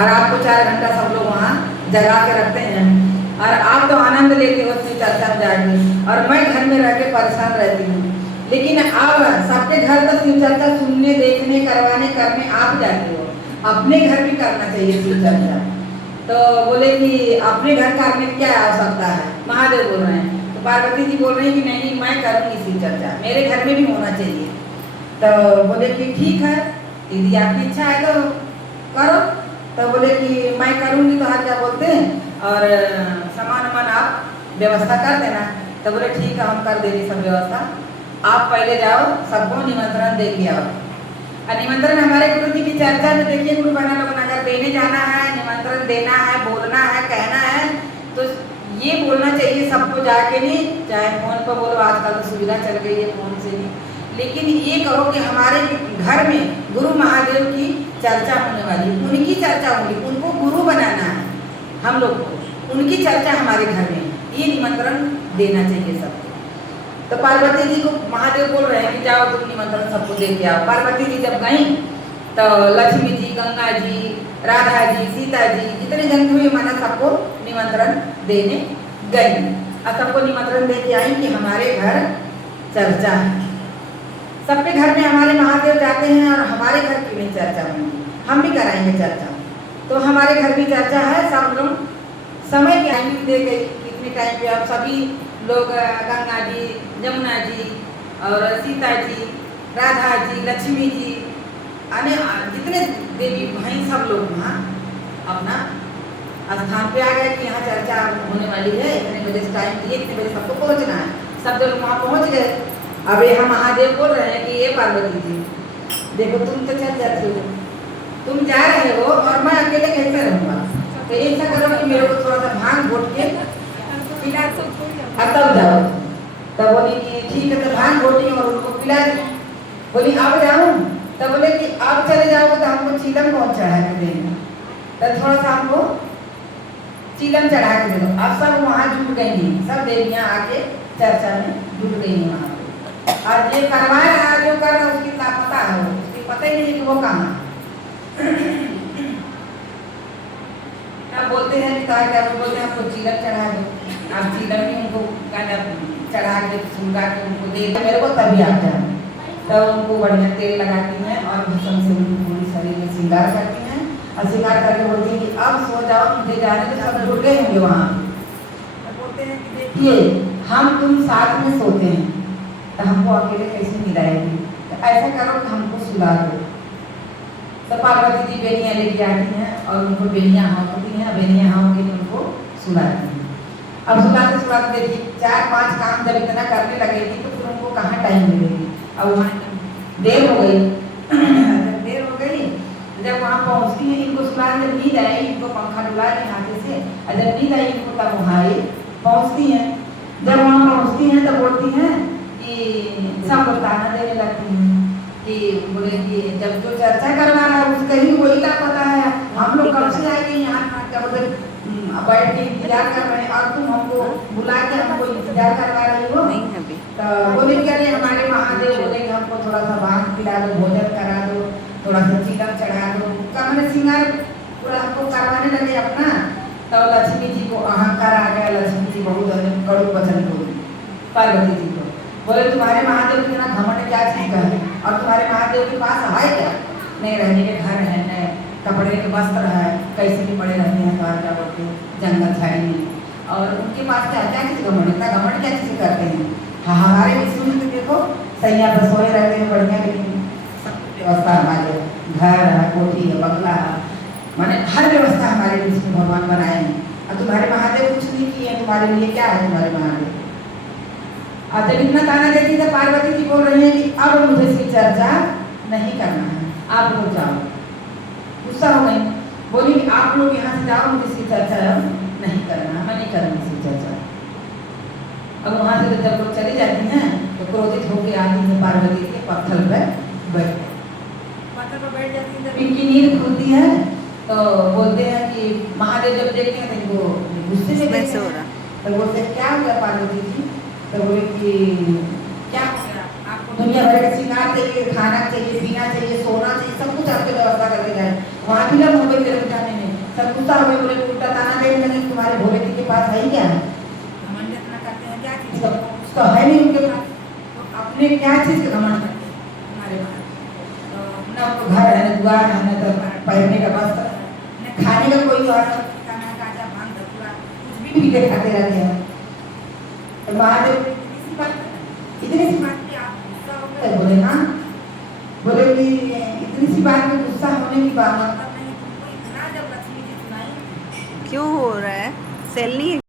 और आपको 4 घंटा सब लोग वहाँ जगा के रखते हैं और आप तो आनंद लेते हो शिव चर्चा में जाके, और मैं घर में रह के परेशान रहती हूँ। लेकिन अब सबके घर तो शिव चर्चा सुनने, देखने, करवाने, करने आप जाते हो, अपने घर भी करना चाहिए शिव चर्चा। तो बोले कि अपने घर करने की क्या आवश्यकता है, महादेव बोल रहे हैं। तो पार्वती जी बोल रही हैं कि नहीं, मैं करूँगी शिव चर्चा, मेरे घर में भी होना चाहिए। तो बोले कि ठीक है दीदी, आपकी इच्छा है तो करो। तो बोले कि मैं करूँगी, तो आप क्या बोलते हैं, और सामान वामान आप व्यवस्था कर देना। तो बोले ठीक है, हम कर देंगे सब व्यवस्था, आप पहले जाओ, सबको निमंत्रण दे के आओ। और निमंत्रण हमारे गुरु जी की चर्चा में देखिए, गुरु बना लोगों ने अगर देने जाना है, निमंत्रण देना है, बोलना है, कहना है, तो ये बोलना चाहिए सबको जाके, नहीं चाहे फोन पर बोलो, आजकल तो सुविधा चल गई है फोन से नहीं, लेकिन ये कहो कि हमारे घर में गुरु महादेव की चर्चा होने वाली, उनकी चर्चा होगी, उनको गुरु बनाना है हम लोग को, उनकी चर्चा हमारे घर में, ये निमंत्रण देना चाहिए सबको। तो पार्वती जी को महादेव बोल रहे हैं कि जाओ तुम निमंत्रण सबको दे के आओ। पार्वती जी जब गई तो लक्ष्मी जी, गंगा जी, राधा जी, सीता जी, जितने जन हुए माना सबको निमंत्रण देने गई, और सबको निमंत्रण दे के आई कि हमारे घर चर्चा है। सबके घर में हमारे महादेव जाते हैं, और हमारे घर की भी चर्चा होगी, हम भी कराएंगे चर्चा। तो हमारे घर भी चर्चा है, सब लोग समय की टाइमिंग दे गई, कितने टाइम पे आप सभी लोग, गंगा जी, यमुना जी और सीता जी, राधा जी, लक्ष्मी जी, अने जितने देवी भाई सब लोग वहाँ अपना स्थान पे आ गए कि यहाँ चर्चा होने वाली है, इतने बजे से टाइम दिए, इतने बजे सबको पहुँचना है। सब लोग वहाँ पहुँच गए। अब यहाँ महादेव बोल रहे हैं कि ये पार्वती जी देखो, तुम तो चल जाती हो, तुम जा रहे हो और मैं अकेले कैसे रहूँगा, तो ऐसा करो कि मेरे को थोड़ा सा भांग घोट के पिला दो और तब जाओ। तब बोली कि ठीक है, तो भांग घोटी और उनको पिला दी। बोली अब जाऊँ, तब बोले कि अब चले जाओगे तो हमको चीलम कौन चढ़ा के देंगे, तो थोड़ा सा हमको चीलम चढ़ा के दे दो। अब सब वहाँ जुट गई, सब देवियाँ आके चर्चा में जुट गई वहाँ, और ये करवा रहा जो कर रहा उसकी पता है, उसकी पता ही नहीं कि वो कहाँ। अब बोलते हैं कि क्या बोलते हैं, आपको चीलम चढ़ा दो, आप चीलम भी उनको चढ़ा के सुनगा के उनको दे दो मेरे को, तभी आप जाए। तब उनको बढ़िया तेल लगाती हैं और भस्म से उनको पूरी शरीर में श्रृंगार करती हैं, और श्रृंगार करके बोलती हैं कि अब सो जाओ, मुझे जाने तो सब जुट गए होंगे वहाँ। बोलते हैं कि देखिए हम तुम साथ में सोते हैं, तो हमको अकेले कैसे नींद आएगी, तो ऐसा करो कि हमको सुला दो। तो पार्वती जी बेनियाँ लेके आती हैं और उनको बेनियाँ हाँकती हैं, बेनियाँ हाँक के उनको सुलाती हैं। अब सुलाते सुलाते देखिए 4-5 काम जब इतना करने लगेगी तो फिर उनको कहाँ टाइम मिलेगी। अब वहाँ देर हो गई, जब देर हो गई, जब वहाँ पहुँचती हैं, इनको सुला, जब नींद आई, इनको पंखा डुला के हाथे से, और जब नींद आई इनको तब वहाँ पहुँचती हैं। जब वहाँ पहुँचती हैं तो बोलती हैं कि सब ताना देने लगती हैं कि बोले कि जब जो चर्चा करवा रहा है उसका ही वही का पता है, हम लोग कब से आए यहाँ क्या बोलते बैठ के इंतजार कर रहे हैं, और तुम हमको बुला के हमको इंतजार करवा रही हो। तो बोले क्या नहीं, हमारे महादेव बोले कि हमको थोड़ा सा भांग पिला दो, भोजन करा दो, थोड़ा सा चीलम चढ़ा दो, मैंने श्रृंगार पूरा हमको करवाने लगे अपना। तो लक्ष्मी जी को अहंकार आ गया, लक्ष्मी जी बहुत कड़ू वचन बोली पार्वती जी को, बोले तुम्हारे महादेव की ना घमंड क्या चीज का है, और तुम्हारे महादेव के पास है क्या, नहीं रहने के घर है, नहीं कपड़े के वस्त्र है, कैसे भी पड़े रहते हैं बाहर क्या बोलते हैं जंगल झाड़ी में, और उनके पास क्या क्या चीज़ घमंड, इतना घमंड क्या चीज़ करते हैं। हाँ हमारे विष्णु जी तो देखो सैया पर सोए रहते हैं बढ़िया, लेकिन सब व्यवस्था हमारे घर है, कोठी है, बंगला है, माने हर व्यवस्था हमारे विष्णु भगवान बनाए हैं, और तुम्हारे महादेव कुछ नहीं किए, तुम्हारे लिए क्या है तुम्हारे महादेव। और जब इतना ताना देती तो पार्वती जी बोल रही है कि अब मुझे शिव चर्चा नहीं करना है, आप लोग जाओ। गुस्सा हो गई, बोली आप लोग यहाँ से जाओ, मुझे शिव चर्चा नहीं करना, मैं नहीं करूँगी शिव चर्चा। अब वहाँ से जब लोग चली जाती हैं तो क्रोधित होकर आती है पार्वती के पत्थर पर बैठ जाती है। जब इनकी नींद खुलती है तो बोलते हैं कि महादेव जब देखते हैं तो इनको गुस्से से कैसे हो रहा, तो बोलते हैं क्या हो गया पार्वती जी, तो बोले कि क्या हो गया, आपको दुनिया भर का श्रृंगार चाहिए, खाना चाहिए, पीना चाहिए, सोना चाहिए, सब कुछ आपके व्यवस्था करके जाए, वहाँ भी ना मुंबई के जाने में सब गुस्सा हो गए, बोले उल्टा ताना देने लगे, तुम्हारे भोले जी के पास है क्या? घमंड इतना करते हैं क्या चीज का? उसका है नहीं उनके पास, तो अपने क्या चीज का घमंड करते हैं? हमारे पास तो ना उनको घर है, न द्वार है, न तो पहनने का वस्त्र, न खाने का कोई और खाना काजा भांग धतूरा कुछ भी पी के खाते रहते हैं। तो महादेव इसी बात इतनी सी बात पे आप गुस्सा हो बात गए। बोले, हाँ बोले कि इतनी सी बात में गुस्सा होने की बात नहीं तुमको इतना जब लक्ष्मी जी सुनाई क्यों हो रहा है? सेल नहीं है?